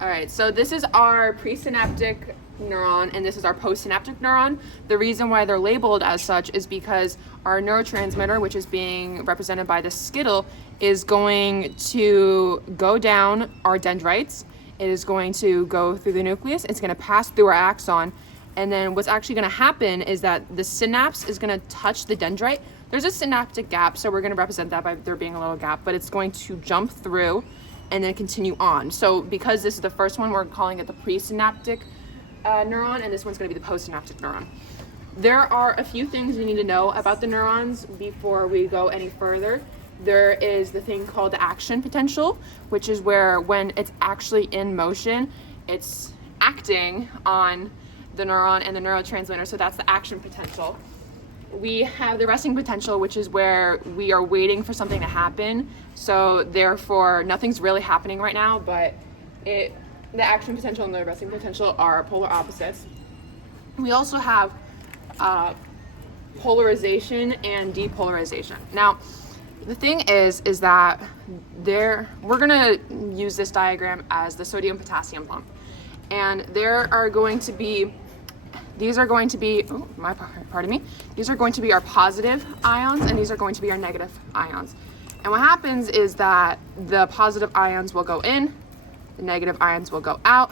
All right, so this is our presynaptic neuron and this is our postsynaptic neuron. The reason why they're labeled as such is because our neurotransmitter, which is being represented by the skittle, is going to go down our dendrites. It is going to go through the nucleus. It's going to pass through our axon. And then what's actually going to happen is that the synapse is going to touch the dendrite. There's a synaptic gap, so we're going to represent that by there being a little gap, but it's going to jump through and then continue on. So because this is the first one, we're calling it the presynaptic neuron, and this one's going to be the postsynaptic neuron. There are a few things we need to know about the neurons before we go any further. There is the thing called the action potential, which is where when it's actually in motion, it's acting on the neuron and the neurotransmitter, so that's the action potential. We have the resting potential, which is where we are waiting for something to happen. So therefore, nothing's really happening right now, but the action potential and the resting potential are polar opposites. We also have polarization and depolarization. Now, the thing is that we're gonna use this diagram as the sodium-potassium pump. And these are going to be our positive ions, and these are going to be our negative ions. And what happens is that the positive ions will go in, the negative ions will go out,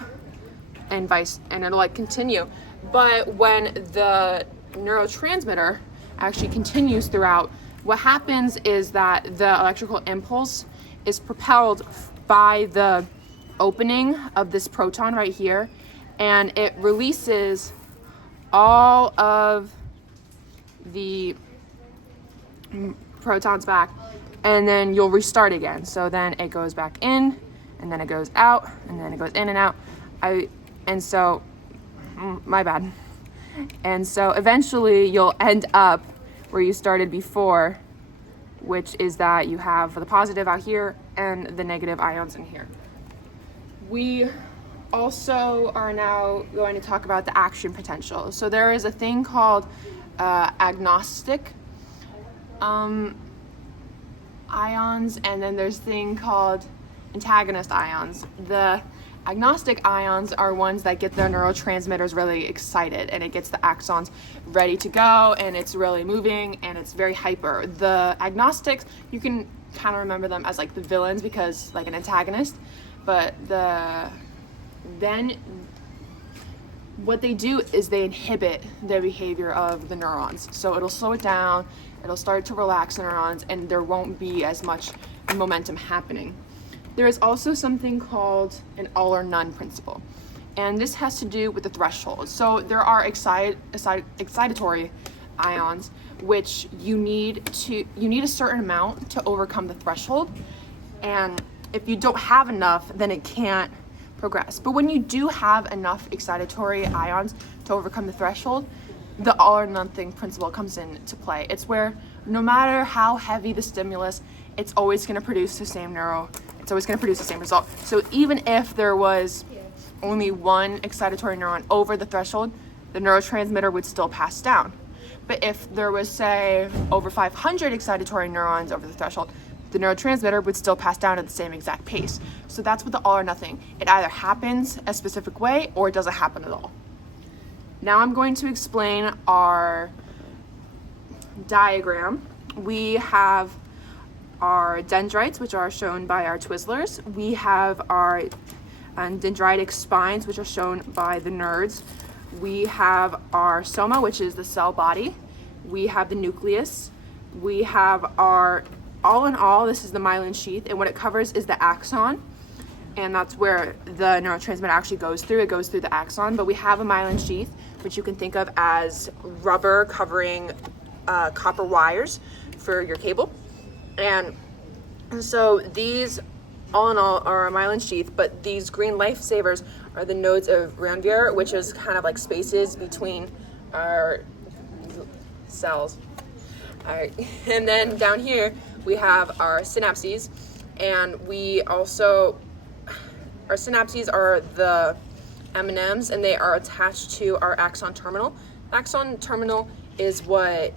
and it'll like continue. But when the neurotransmitter actually continues throughout, what happens is that the electrical impulse is propelled by the opening of this proton right here, and it releases all of the protons back, and then you'll restart again. So then it goes back in, and then it goes out, and then it goes in and out. My bad. And so eventually you'll end up where you started before, which is that you have the positive out here and the negative ions in here. We also are now going to talk about the action potential. So there is a thing called agnostic ions, and then there's a thing called antagonist ions. The agnostic ions are ones that get the neurotransmitters really excited, and it gets the axons ready to go, and it's really moving, and it's very hyper. The agnostics, you can kind of remember them as like the villains, because like an antagonist, but then what they do is they inhibit the behavior of the neurons. So it'll slow it down, it'll start to relax the neurons, and there won't be as much momentum happening. There is also something called an all or none principle, and this has to do with the threshold. So there are excitatory ions, which you need a certain amount to overcome the threshold, and if you don't have enough, then it can't progress. But when you do have enough excitatory ions to overcome the threshold, the all or nothing principle comes into play. It's where no matter how heavy the stimulus, it's always going to produce the same result. So even if there was only one excitatory neuron over the threshold, the neurotransmitter would still pass down. But if there was, say, over 500 excitatory neurons over the threshold, the neurotransmitter would still pass down at the same exact pace. So that's what the all or nothing. It either happens a specific way or it doesn't happen at all. Now I'm going to explain our diagram. We have our dendrites, which are shown by our Twizzlers. We have our dendritic spines, which are shown by the nerds. We have our soma, which is the cell body. We have the nucleus. We have our all in all, this is the myelin sheath, and what it covers is the axon, and that's where the neurotransmitter actually goes through. It goes through the axon, but we have a myelin sheath, which you can think of as rubber covering copper wires for your cable. And so these, all in all, are a myelin sheath, but these green lifesavers are the nodes of Ranvier, which is kind of like spaces between our cells. All right, and then down here, we have our synapses, and our synapses are the M&Ms, and they are attached to our axon terminal. Axon terminal is what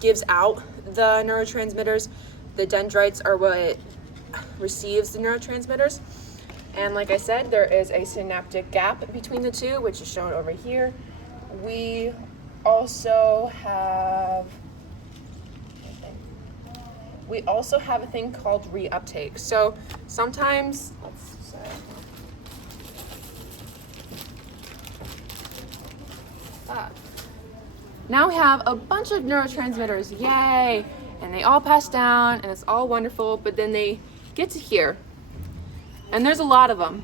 gives out the neurotransmitters. The dendrites are what receives the neurotransmitters. And like I said, there is a synaptic gap between the two, which is shown over here. We also have a thing called reuptake. So sometimes, now we have a bunch of neurotransmitters, yay! And they all pass down and it's all wonderful, but then they get to here. And there's a lot of them.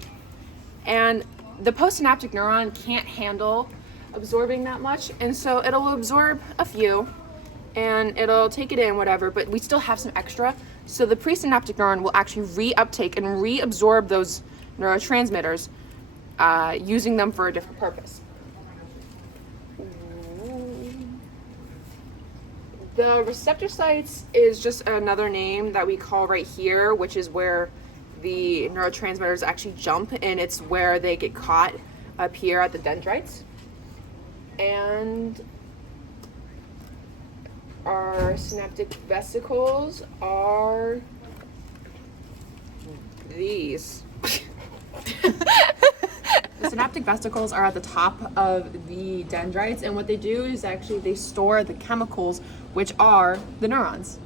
And the postsynaptic neuron can't handle absorbing that much, and so it'll absorb a few and it'll take it in, whatever, but we still have some extra. So the presynaptic neuron will actually reuptake and reabsorb those neurotransmitters, using them for a different purpose. The receptor sites is just another name that we call right here, which is where the neurotransmitters actually jump, and it's where they get caught up here at the dendrites. And our synaptic vesicles are these. The synaptic vesicles are at the top of the dendrites, and what they do is actually they store the chemicals, which are the neurons.